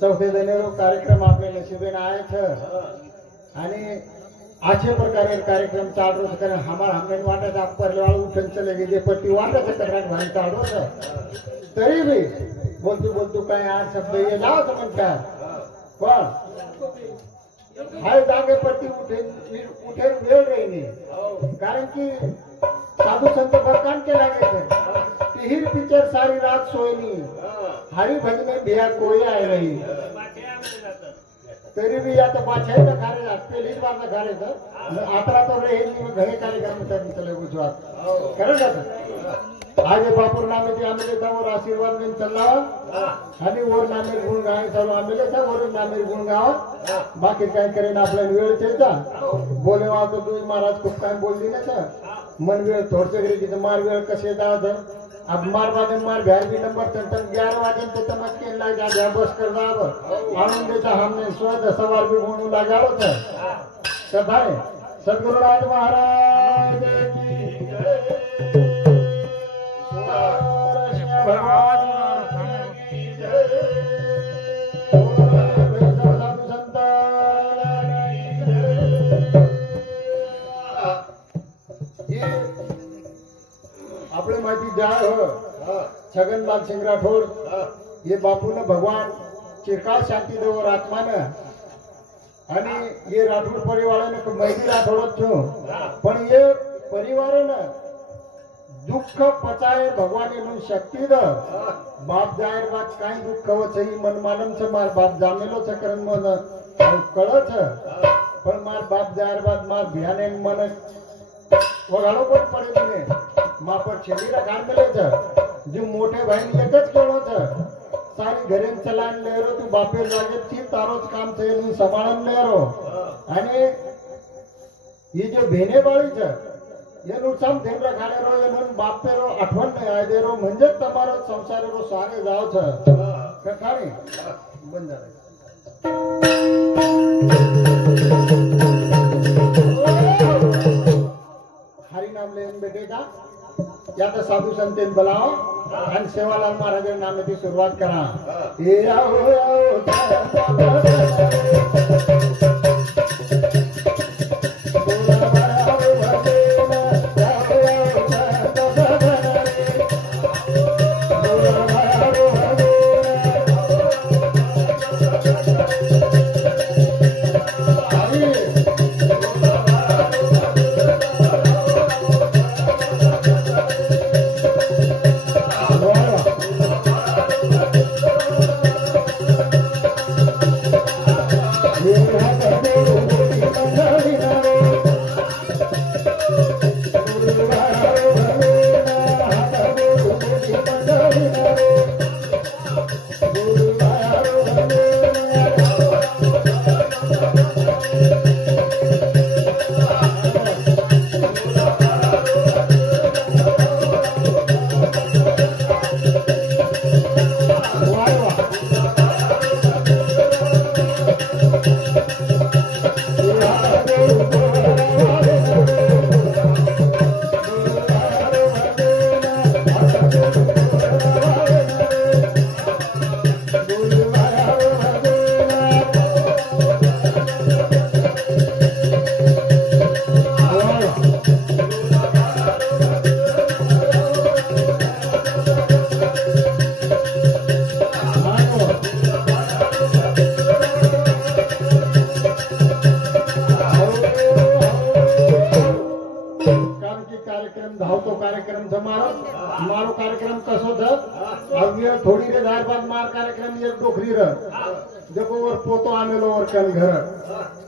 चौथे जनेरो कार्यक्रम आपले नसीबेन आए थे आणि अच्छे प्रकारे कार्यक्रम चालू होता कारण हमार हमने वाटा था परले वाला उठन चले गए पट्टी वाटा से तकरार भाई चालू था तरी भी बोलतू काय आज शब्द ये जाओ समझ का कोण हाय जागे पट्टी उठे वेळ रही नहीं कारण की साधु संत बरकान के लागे थे तिहिर पिक्चर सारी रात सोई नहीं हरी भजने बिया कोई आए रही तरी भी या तो पाछे तो खारे जात पहली बार तो खारे तो आता तो रहे नहीं में घरे कार्यक्रम में चले गुजरात करे जाता आज बापूर नामे ती आम्ही लेता और आशीर्वाद में चलावा आणि वर नामे गुण गाय चालू आम्ही लेता वर नामे गुण गावा बाकी काय करेन आपल्या वेळ चेता बोले वा तो तू महाराज खूप काय बोल दिले था मन वेळ थोडसे घरी की मार वेळ कसे जात अब मार वादन मार घर भी नंबर तंतन 11 वादन तो तमक के लाग जा बस कर दाब आनंद देता हमने स्वद सवार भी गुण लगा था सब भाई सद्गुरुनाथ महाराज की जय भगवान की जय साधु संत आपले माहिती जाय हो छगनलाल सिंह राठोड ये बापून भगवान चिरकाल शांती देवर आत्मानं आणि ये राठोड परिवारानं महिली राठोडच छो पण ये परिवारानं दुःख पचाए भगवान एनु शक्ति द बाप जायर बात काय दुःख वचई मन मालम छ मार बाप जामेलो छ करन मन कळत पण मार बाप जायर बात मार ध्याने मन वगाळो पण पडे दिने मा पर छेलीला गाड मिले छ जो मोठे भाई एकच केलो छ सारी घरेन चलान लेरो तू बापे जागे ती तारोच काम थे नु संभाळन लेरो आणि ये जो भेने बाळी छ ये नुकसान देन रखाले रो ये मन बाप पे रो आठवण नहीं आए दे रो म्हणजे तमारो संसार रो सारे जाओ छ कथारी बन जा हरि नाम लेन बेटे का या तो साधु संतेन बुलाओ आणि सेवालाल महाराज नामे ती सुरुवात करा हे आओ देखो और पोतो आमेलो और कल घर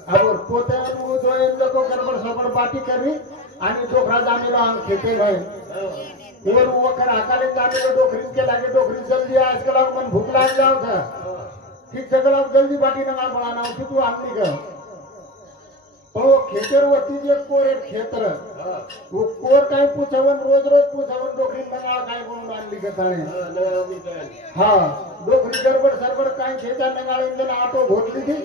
अब और पोते वो जो इन देखो गड़बड़ सड़बड़ बाटी करी आणि डोखरा जामेलो हम खेते भाई और वो कर आकाले जामेलो डोखरी के लागे डोखरी जल्दी आजकल मन भूख लाग जाओ था ठीक जगह जल्दी बाटी ना बनाना हो तू आमनी का तो खेतर वरती जे कोर क्षेत्र वो कोर काय पूछवन रोज रोज पूछवन डोखरी मंगा काय म्हणून आणली गताने हा डोखरी गडबड सरबड काय खेता नंगाळ इंदन ऑटो घोटली थी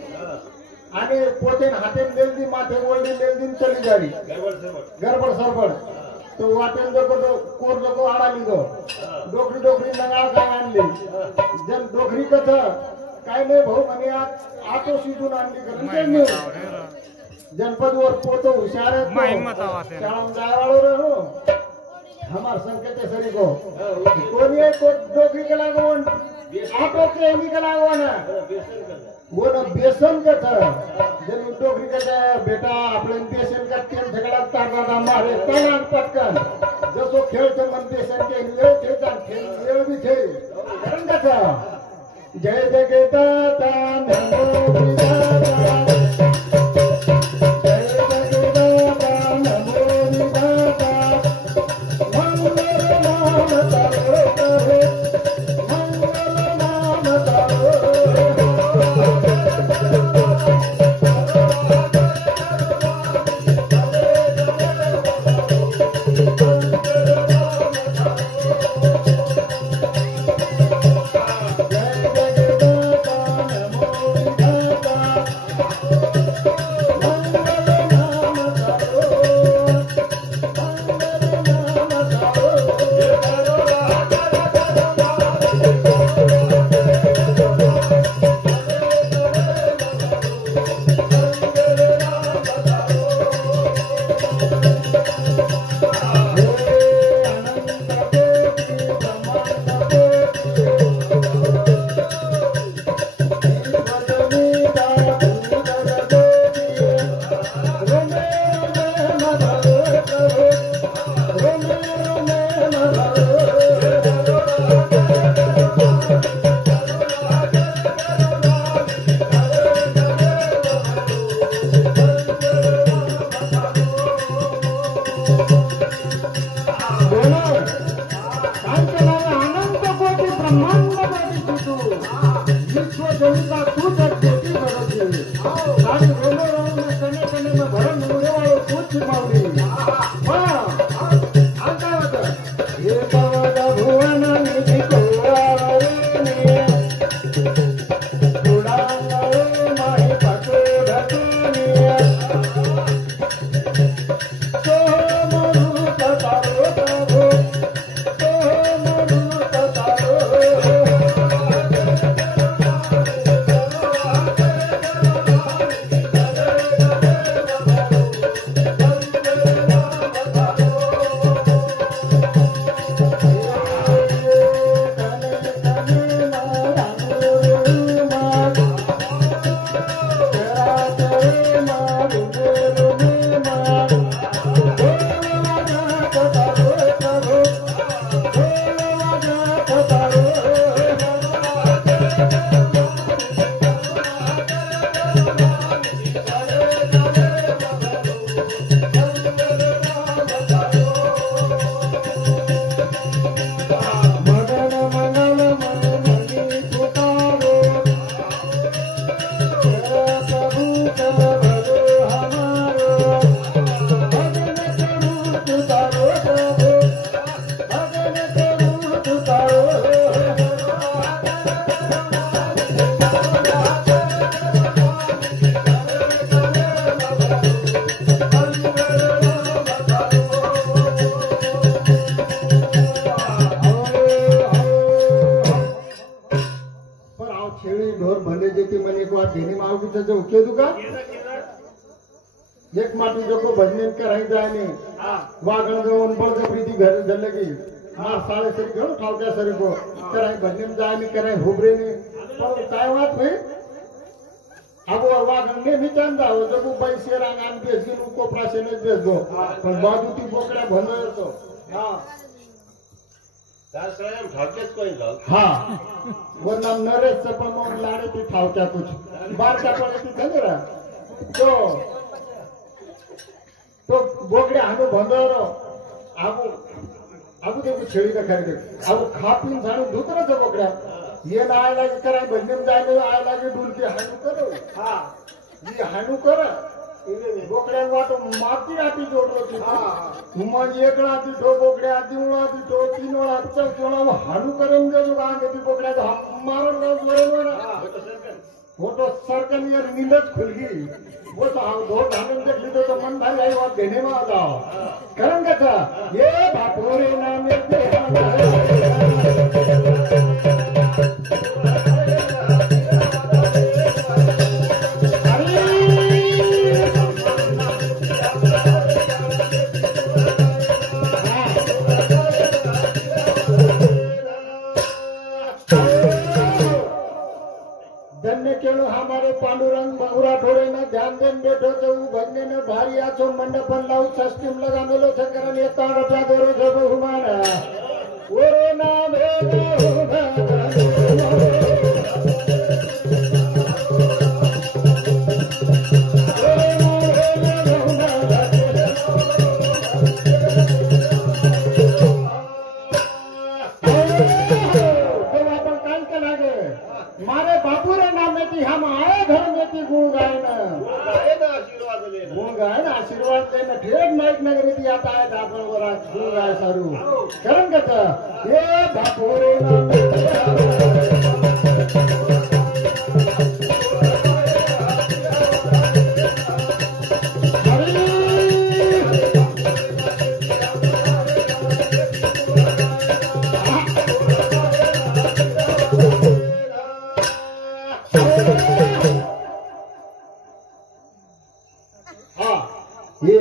आणि पोतेन हातेन लेलदी माथे गोल्डी लेलदी चली जारी गडबड सरबड तो वाटेन जो कोर जो आडा लिदो डोखरी डोखरी नंगाळ काय आणली जन डोखरी कथा काय काय नाही भाऊ म्हणे आटो शिजून आणली करून ते नेऊ जनपद वर पोतो हुशार है शाळा जायवाळो रे हो हमार संकेत सरी को कोनी है को डोकरी के लागोन आटो के एमी के लागोन वो ना बेसन का था जन डोकरी का बेटा आपले बेसन का तेल झगड़ा तागा मारे तलान पटकन जसो खेळ तो मन बेसन के लिए खेळता खेळ भी थे कारण का था जय जगदाता नमो विधाता एक माटी जो को भजन कराई जाने वागण गवन बळजबरी घर जलगी मार साळे सरी घेऊन ठावक्या सरी को कराई भजन जाने कराई हुबरेने पण काय वाट होई अब वागण ने मी चांदा हो जगू पैसे रांगान बेसगी को प्राशने बेसगो पण बाजूती बोकड्या भनतो हां स्वयं ठावक्याच कोण लाव हां वो नाम नरेश पण मग लाडे ती ठावक्या कुछ बार का पण ती खंदरा तो बोकड्या हानो भंदरो आबू आबू देखो छेड़ी का खरीदे आबू खापीन झाड़ू दूसरा से बोकड्या ये ना आए लागे करा बंदम जाने आए लागे डूल के हानु करो हां ये हानु करा बोकड्या वाटो माती आती जोड़ो थी हां उमन एकड़ा आती दो बोकड्या आती उड़ा आती दो तीन उड़ा अच्छा जोड़ा वो हानु करम जो आगे दी बोकड्या तो हम मारन ना जोड़े ना वो तो सरकन यार नींदच खुल गई वो तो हम दो धान देख ली तो मन भाई आई बात देने में आ जाओ करम का था ये बापोरे नाम में धन्य केलो हमारे पांडुरंग बहुरा ढोरे न ध्यान देन बैठो तो भजने न भारी आचो मंडपन लाऊ सस्टिम लगा मेलो चकरन ये ताण रचा देरो जो बहुमान ओरे नाम मारे बापू रे नाम में हम आए घर में गुण गायन आशीर्वाद देना ठेठ माइक नगरी ती आता है आपण वरा गुण गाय सारू कारण कत हे बापू रे नाम ये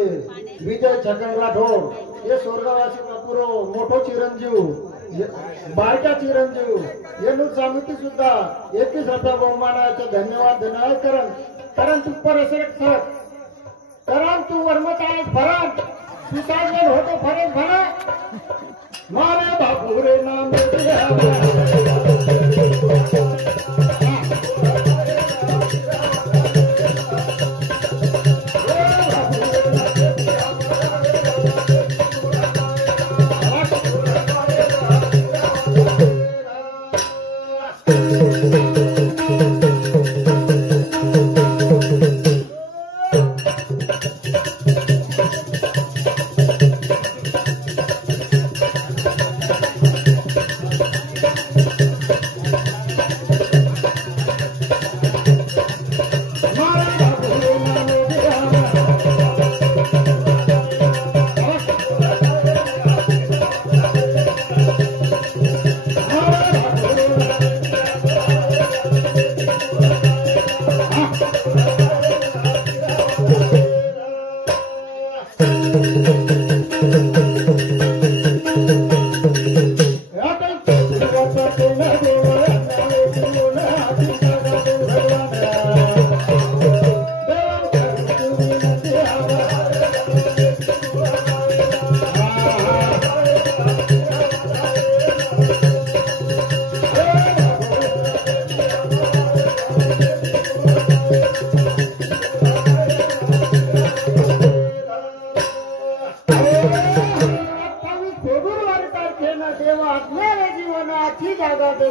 विजय छगन राठोड ये स्वर्गवासी पुरो मोठो चिरंजीव बारक्या चिरंजीव येनु समिती सुद्धा 21 रुपया बहुमानाचे धन्यवाद देणार कारण तू परसरक सर कारण तू वर्मताय फरक सुसाजन होतो फरक भरा मारे बापू रे नाम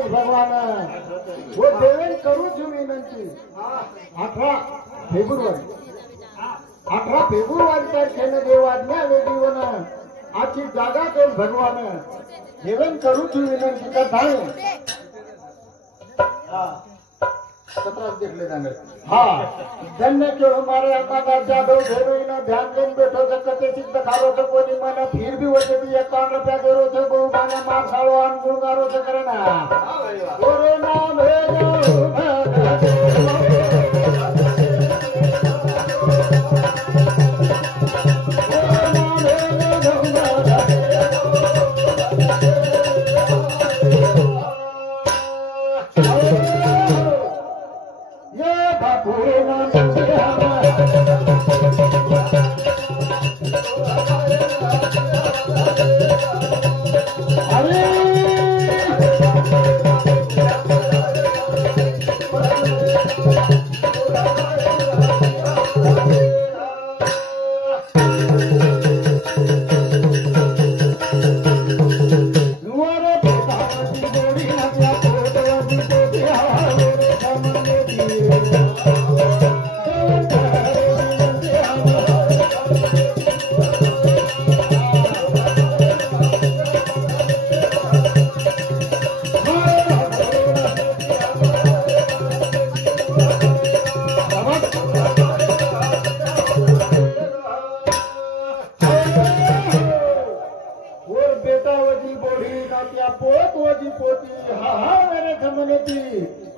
भगवान वो देवेन करू छु विनंती 18 फेब्रुवारी तारखेने देव आज्ञा जीवन आजची जागा देव भगवान देवेन करू छु विनंती का थाय 17 देखले जाणार धन्य के हमारे आका जादव घेरो ना ध्यान देन बैठो सकते सिद्ध खारो तो कोनी माना फिर भी वजह दी 51 रुपया देरो थे बहु माना मार सालो अन गुणगारो से करना ओरे नाम है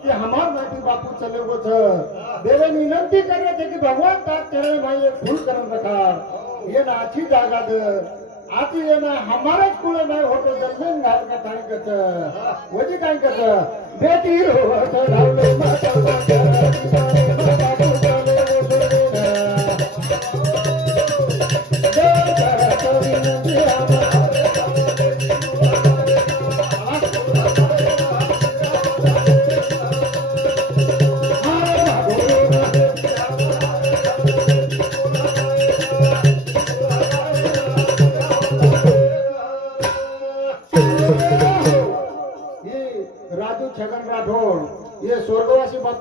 कि हमार नाती बापू चले गो देवे विनंती कर रहे थे कि भगवान ताक चले भाई ये फूल कर रखा ये ना अच्छी जागा दे आती ये ना हमारे कुल नहीं होते जमीन घाल का टाइम करते वही टाइम करते बेटी हो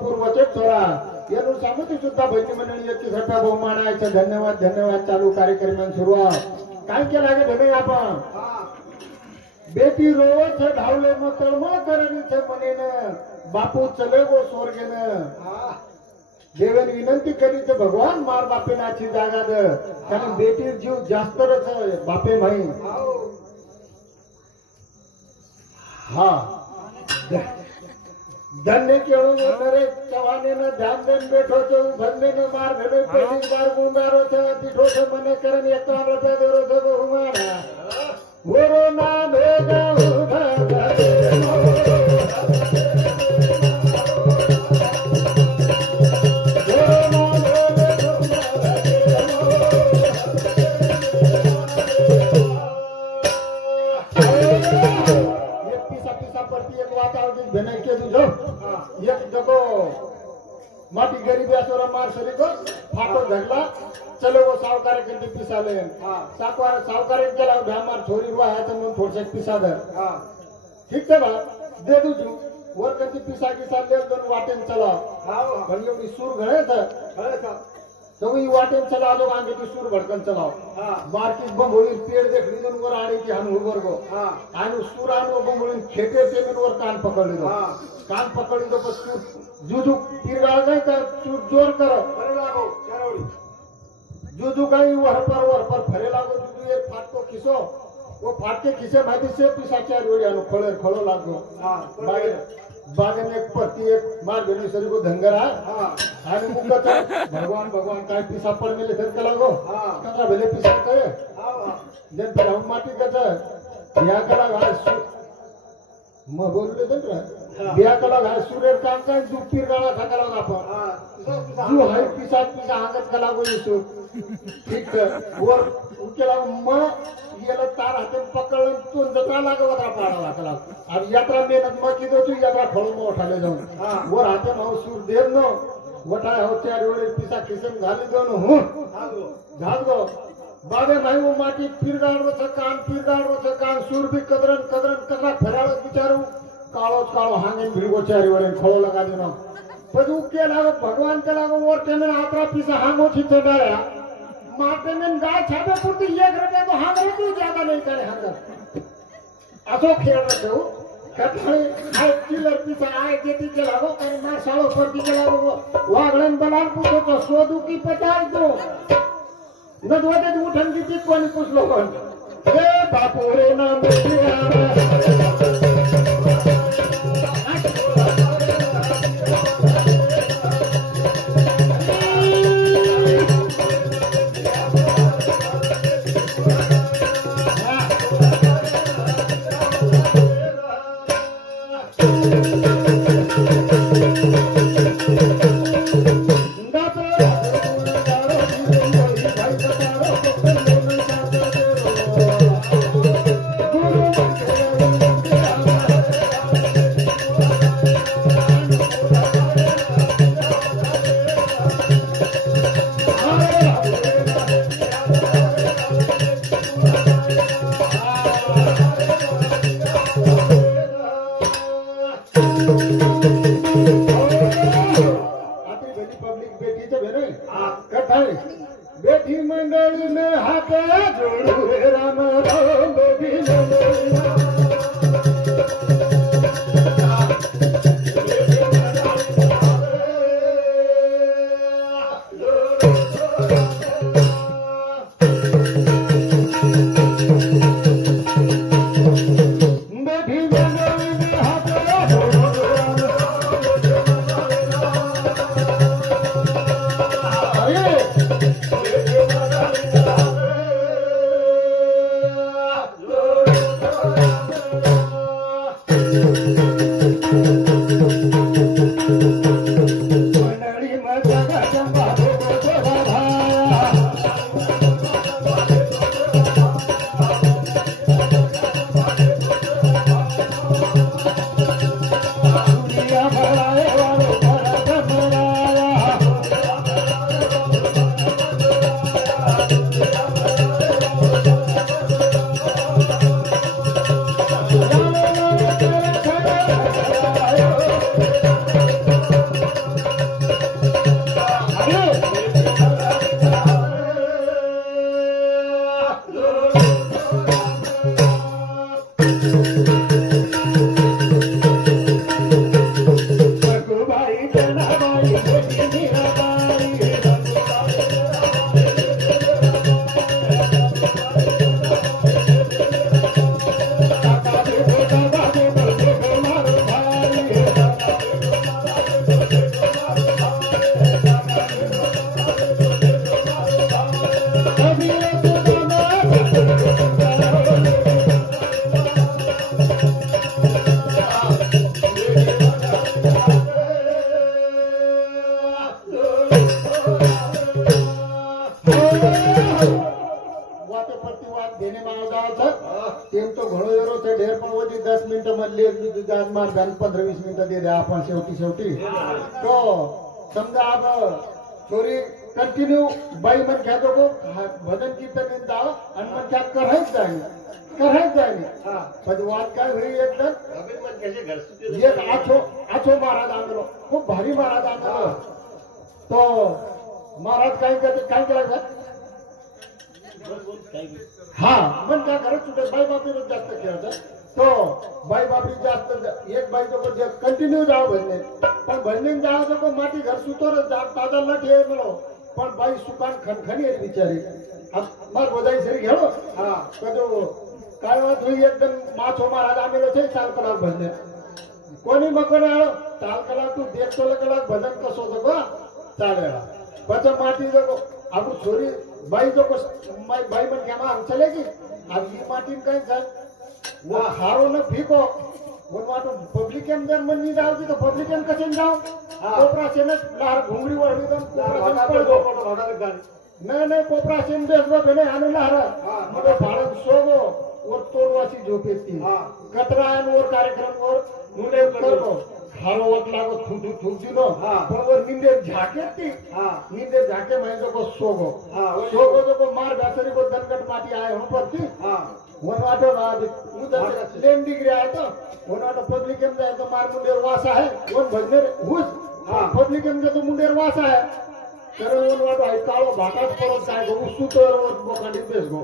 भरपूर वचन थोरा येणून सांगू ती सुद्धा बहिणी मंडळी 21 रुपया बहुमान आहे धन्यवाद धन्यवाद चालू कार्यक्रम सुरुवात काय केला गे धने आपण बेटी रोवत धावले मग तळमळ करणीच म्हणेन बापू चले गो स्वर्गेन देवन विनंती करीत भगवान मार बापेनाची जागा द कारण बेटी जीव जास्त बापे माई हा धन्य केळून नरे चव्हाणेनं ध्यान देन बेठो भजनेनं मार धने पेटी बार गुंगारो तिठो मने करण 51 रुपये देरो बहुमाना वरो ना भेगा एक देखो माटी गरीबी असो मार शरीर को फाटो झगला चलो वो सावकार करके पिसा ले सावकार केला मार छोरी रुआ है तो मन थोड़से पिसा दे ठीक है बात दे दू तू वर करके पिसा ले दोन वाटेन चला पण एवढी सूर घळे था तो ही वाटेन चला दो आगे की सूर भड़कन चलाओ मार्किस बम होई पेड़ देख ली दोन वर आड़ी की हम ऊपर को आनु सूर आनु बम होई खेते से में वर कान पकड़ ली दो कान पकड़ ली तो बस जुजू पिरगाळ गई का जोर करो अरे लागो चरवड़ी जुजू गई वर पर फरे लागो जुजू एक फाट को खिसो वो फाट के खिसे माहिती से पिसाच्या रोडी आनु खळो लागो बागेन एक पत्ती एक मार बेनी शरीर को धंगरा आणि मुकत भगवान भगवान काय पिसा पड़ मेले धर के लागो कतरा भेले पिसा करे जन पर हम माटी कत या कला घास म बोलले दन बिया कला घास सूर्य काम काय दु पिरगाळा थाकला आपण जो हाय पिसा हांगत कला गोलीसो ठीक वर उकेला म येला तार हाते पकड़न तो जत्रा लागवता पाडा कला अब यात्रा मेहनत म की दो तू यात्रा खळो म उठाले जाऊन वर हाते माऊ सूर देव नो वटा होते रोडे पिसा किसम घाली दोन हूं घाल दो बागे नाही वो माटी पिरगाळवचं कान सूर भी कदरन कदरा फराळ विचारू काळो हांगेन भिडगो चारी वरे खळो लगा देनो पदू केला भगवान केला वर केने आत्रा पिसा हांगो छिचडाया माटे में गाय छापे पुरती 1 रुपया तो हांग रे तू ज्यादा नहीं करे हांग असो खेळ रखो कथळे आय किलर पिसा आय जेती के लागो कर मार साळो परती के लागो वागळन बलान पुतो तो सोदू की 50 दो नदवते उठन की कोणी पुछलो कोण हे बापू रे ना मिटिया बेटी मंडली में हाथ जोड़ू राम राम बेटी शेवटी तो समजा अब चोरी कंटिन्यू बाई मन क्या तो भजन कीर्तन जाओ आणि मन क्या करायच जाईल पण वाद काय होई एकदम एक आछो महाराज आंगलो खूप भारी महाराज आंगलो तो महाराज काय केला हा मन क्या करत सुटे बाई बापी जास्त खेळत तो बाई बापी जास्त एक बाई तो कंटिन्यू जाओ भजने पण भजने जाओ तो माटी घर सुतोर ताजा न ठेवे म्हणो पण बाई सुकान खणखणी आहे बिचारी मार बोजाई सरी घेणो हा कदो काय વાત हुई एकदम माछो महाराज आमेलो છે 4 કલાક ભજને કોની મકોને આવો 4 કલાક તું 150 કલાક ભજન કસો તો ચાલેલા પછી માટી જો આપુ છોરી बाई जो बाई मन क्या मां चलेगी अब ये माटी में कहीं जाए वो हारो न फीको वो वाटो पब्लिक अंदर मन नहीं जाओगी तो पब्लिक अंदर कैसे जाओ कोपरा से न लार घुंगरी वाली तो कोपरा से दो फोटो भाड़ा गाड़ी नहीं कोपरा से बेसबो बने आने लारा मतलब भारत सोगो और तोरवासी झोपेती कतरा और कार्यक्रम और मुने करको हारो वक्त लागो थूटू थूक दिनो पण वर निंदे झाकेती निंदे झाके म्हणजे को सोगो सोगो तो मार गासरी को दनकट माटी आए हो परती वन वाटो उधर लेन डिग्री आए तो वन वाटो पब्लिक में जाए तो मार मुंडेर वासा है वन भजने हुस पब्लिक में तो मुंडेर वासा है करे वन वाटो आई काळो भाटाच परत काय गो सुतर बोकांडी बेस गो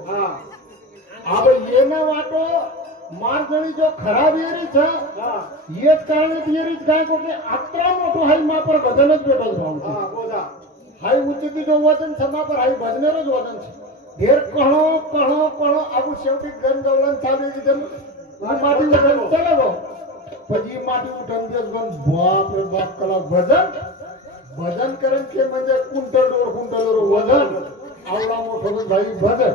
अब ये ना वाटो मार्गणी जो खराब येरी था ये कारण येरी काय को के अत्रा मोठो हाई मा पर भजनच भेटल भाऊ हाई उच्चती जो वजन समा पर हाई भजनेरच वजन घेर कणो अब शेवटी गंजवलन चालू एकदम माटी उठन चला गो पजी माटी उठन दिस गन बाप रे बाप कला भजन करन के म्हणजे कुंटल वजन आवला मोठो भाई भजन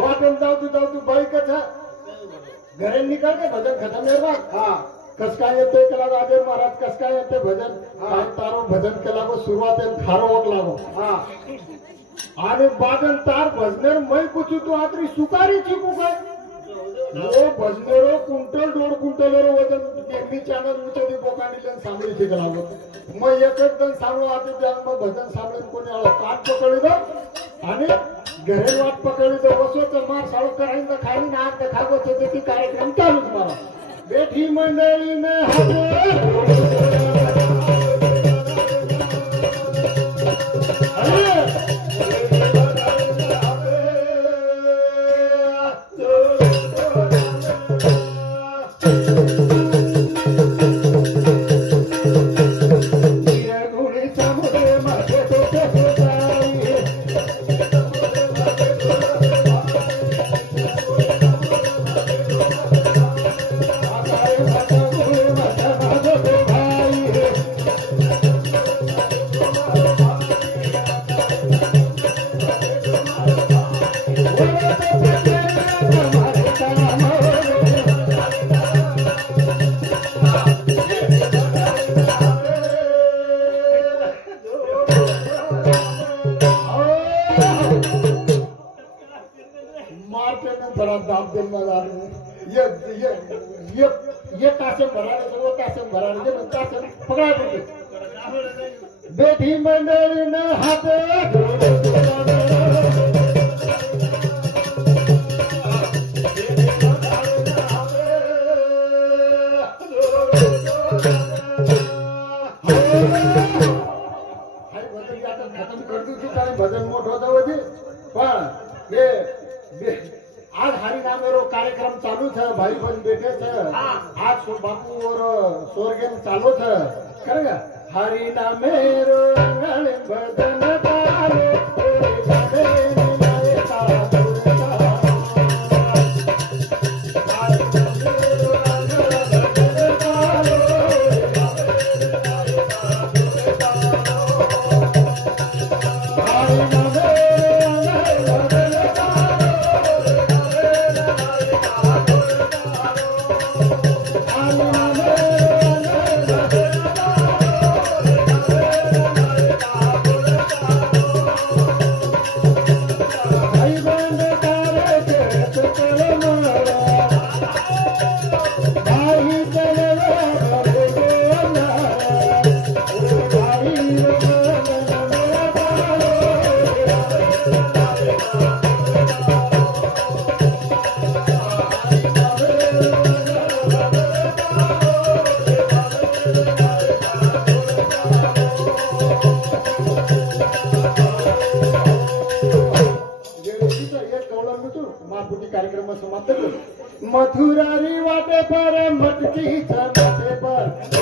वाटन जाऊ तू बाई कथा घरे निकल के भजन खत्म है कसकाय येते केला आदेर महाराज कसकाय येते भजन तारो भजन केला गो सुरुवात खारो वक लागो आणि बादन तार भजनेर मै कुछ तू आतरी सुकारी चिकू काय वो भजनेरो कुंटल 1.5 कुंटल वजन टेकनी चॅनल उचडी बोकांडीले सांगली ठीक लागो मै एकदम सांगलो आते त्याग मग भजन सांगले कोणी आलो काट पकडी दो आणि घरे वाट पकडी दो वसो तो मार साळो कराइन तो खाली नाक देखागो तो ती कार्यक्रम चालू तुम्हारा बेठी मंडळी में ये तासे भरा वो तासे भरा जे तासे पकड़ा पड़ती बेटी मंडली न हाथे खत्म कर दी थी भजन मोठो होता पण ये आज हरिनामेरो कार्यक्रम चालू था भाई बहन बैठे थे आज बापू और स्वर्गेन चालू था करेगा हरि नामेरो रंगण भजन तारो गणे निलय तारो कार्यक्रम समाप्त करू मथुरारी वाटे पर मटकी चढ़ते पर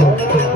Oh,